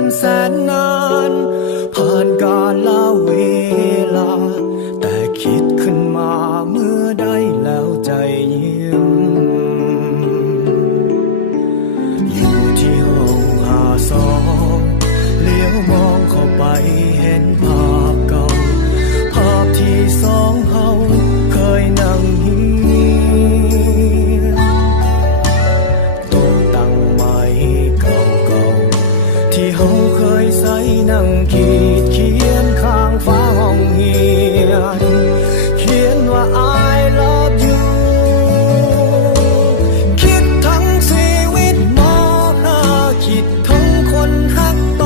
นแสนนานผ่านกาลเวลาแต่คิดขึ้นมาเมื่อได้แล้วใจยิ้มอยู่ที่ห้อง52เลี้ยวมองเข้าไปเห็นภาพเก่าภาพที่สองเฮาเคยนั่งเฮียนโต๊ะตั้งไม้เก่าๆที่เฮาเคยใส่นั่งขีดเขียนข้างฟ้าห้องเฮียนเขียนว่า I love you คิดทั้งชีวิตมอหาคิดทั้งคนฮักต่อ